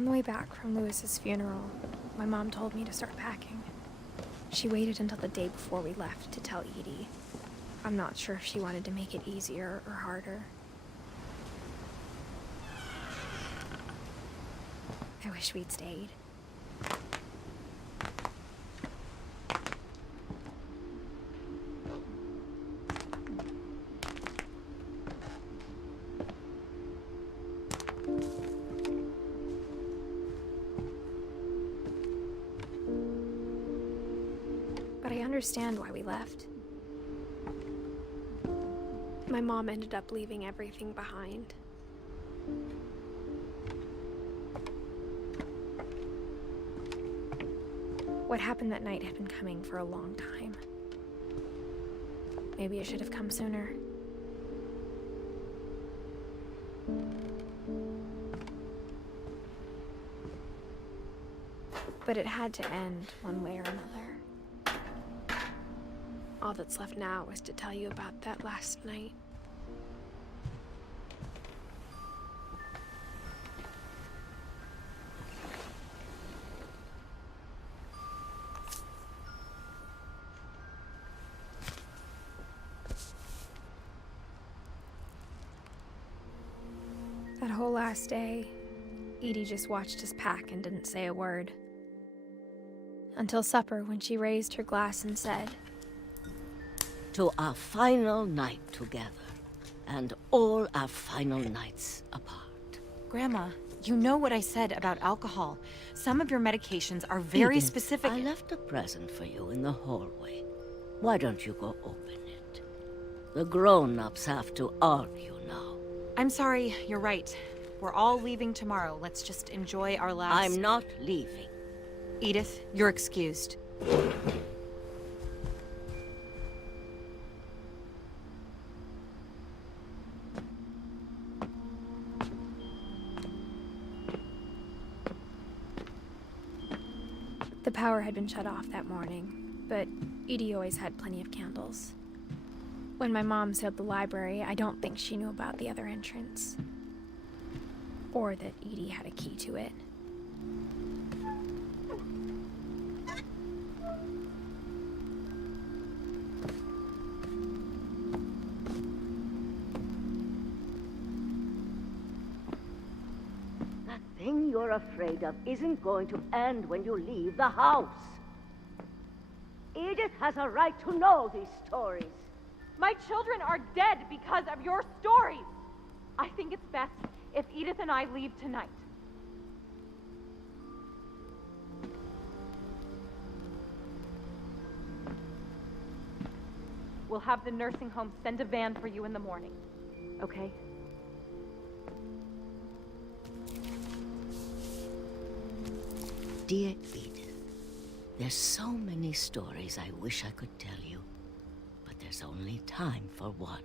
On the way back from Lewis's funeral, my mom told me to start packing. She waited until the day before we left to tell Edie. I'm not sure if she wanted to make it easier or harder. I wish we'd stayed. But I understand why we left. My mom ended up leaving everything behind. What happened that night had been coming for a long time. Maybe it should have come sooner. But it had to end one way or another. All that's left now is to tell you about that last night. That whole last day, Edie just watched us pack and didn't say a word. Until supper, when she raised her glass and said, "To our final night together, and all our final nights apart." Grandma, you know what I said about alcohol. Some of your medications are very Edith, specific. I left a present for you in the hallway. Why don't you go open it? The grown-ups have to argue now. I'm sorry, you're right. We're all leaving tomorrow. Let's just enjoy our last... I'm not leaving. Edith, you're excused. The power had been shut off that morning, but Edie always had plenty of candles. When my mom sealed the library, I don't think she knew about the other entrance. Or that Edie had a key to it. That thing you're afraid of isn't going to end when you leave the house. Edith has a right to know these stories. My children are dead because of your stories. I think it's best if Edith and I leave tonight. We'll have the nursing home send a van for you in the morning, okay? Dear Edith, there's so many stories I wish I could tell you. There's only time for one.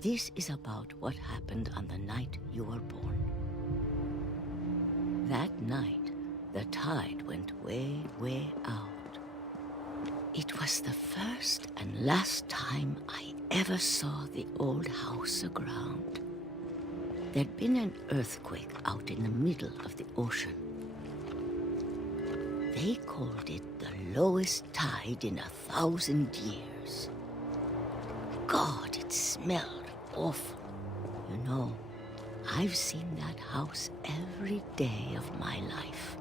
This is about what happened on the night you were born. That night, the tide went way, way out. It was the first and last time I ever saw the old house aground. There'd been an earthquake out in the middle of the ocean. They called it the lowest tide in 1,000 years. God, it smelled awful. You know, I've seen that house every day of my life.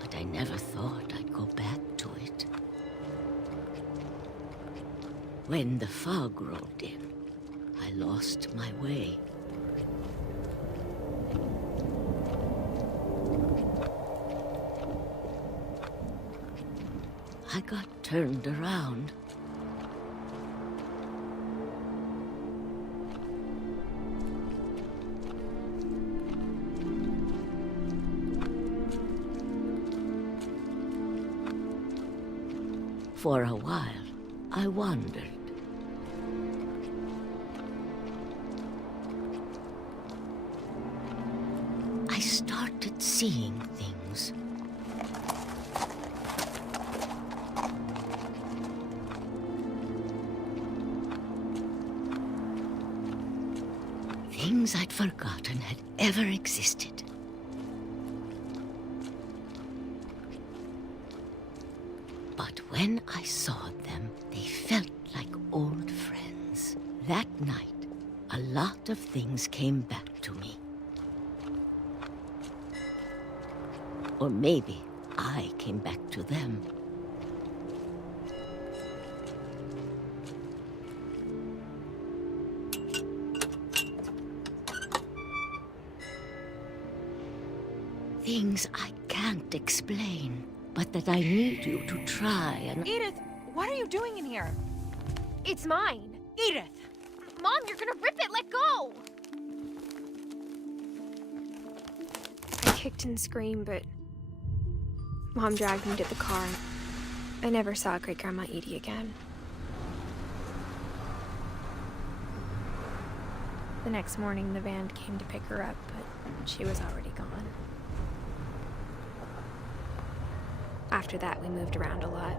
But I never thought I'd go back to it. When the fog rolled in, I lost my way. I got turned around. For a while, I wandered. I started seeing things. things I'd forgotten had ever existed. But when I saw them, they felt like old friends. That night, a lot of things came back to me. Or maybe I came back to them. Things I can't explain, but that I need you to try and... Edith, what are you doing in here? It's mine. Edith! Mom, you're gonna rip it! Let go! I kicked and screamed, but Mom dragged me to the car. I never saw Great-Grandma Edie again. The next morning, the van came to pick her up, but she was already gone. After that, we moved around a lot.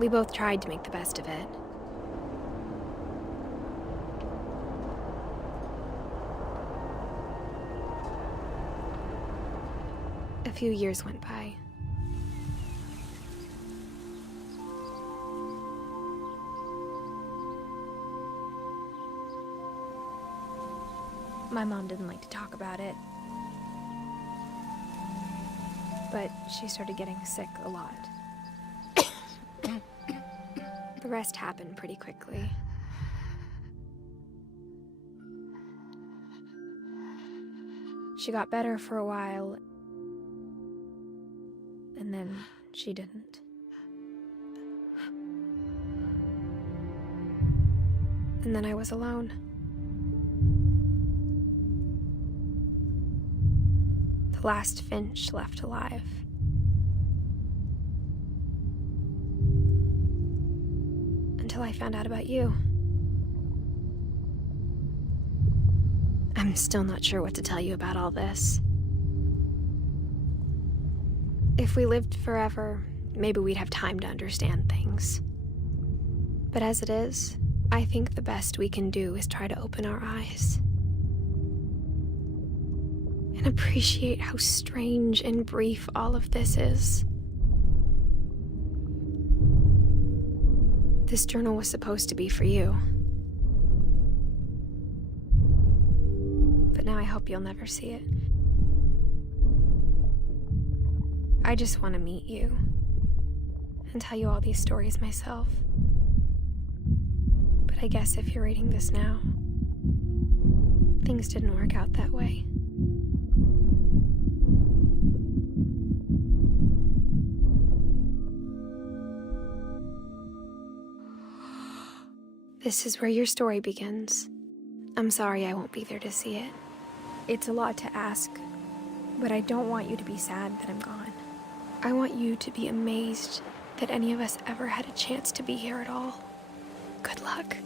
We both tried to make the best of it. A few years went by. My mom didn't like to talk about it, but she started getting sick a lot. The rest happened pretty quickly. She got better for a while, and then she didn't. And then I was alone. The last Finch left alive. Until I found out about you. I'm still not sure what to tell you about all this. If we lived forever, maybe we'd have time to understand things. But as it is, I think the best we can do is try to open our eyes. And appreciate how strange and brief all of this is. This journal was supposed to be for you. But now I hope you'll never see it. I just want to meet you and tell you all these stories myself. But I guess if you're reading this now, things didn't work out that way. This is where your story begins. I'm sorry I won't be there to see it. It's a lot to ask, but I don't want you to be sad that I'm gone. I want you to be amazed that any of us ever had a chance to be here at all. Good luck.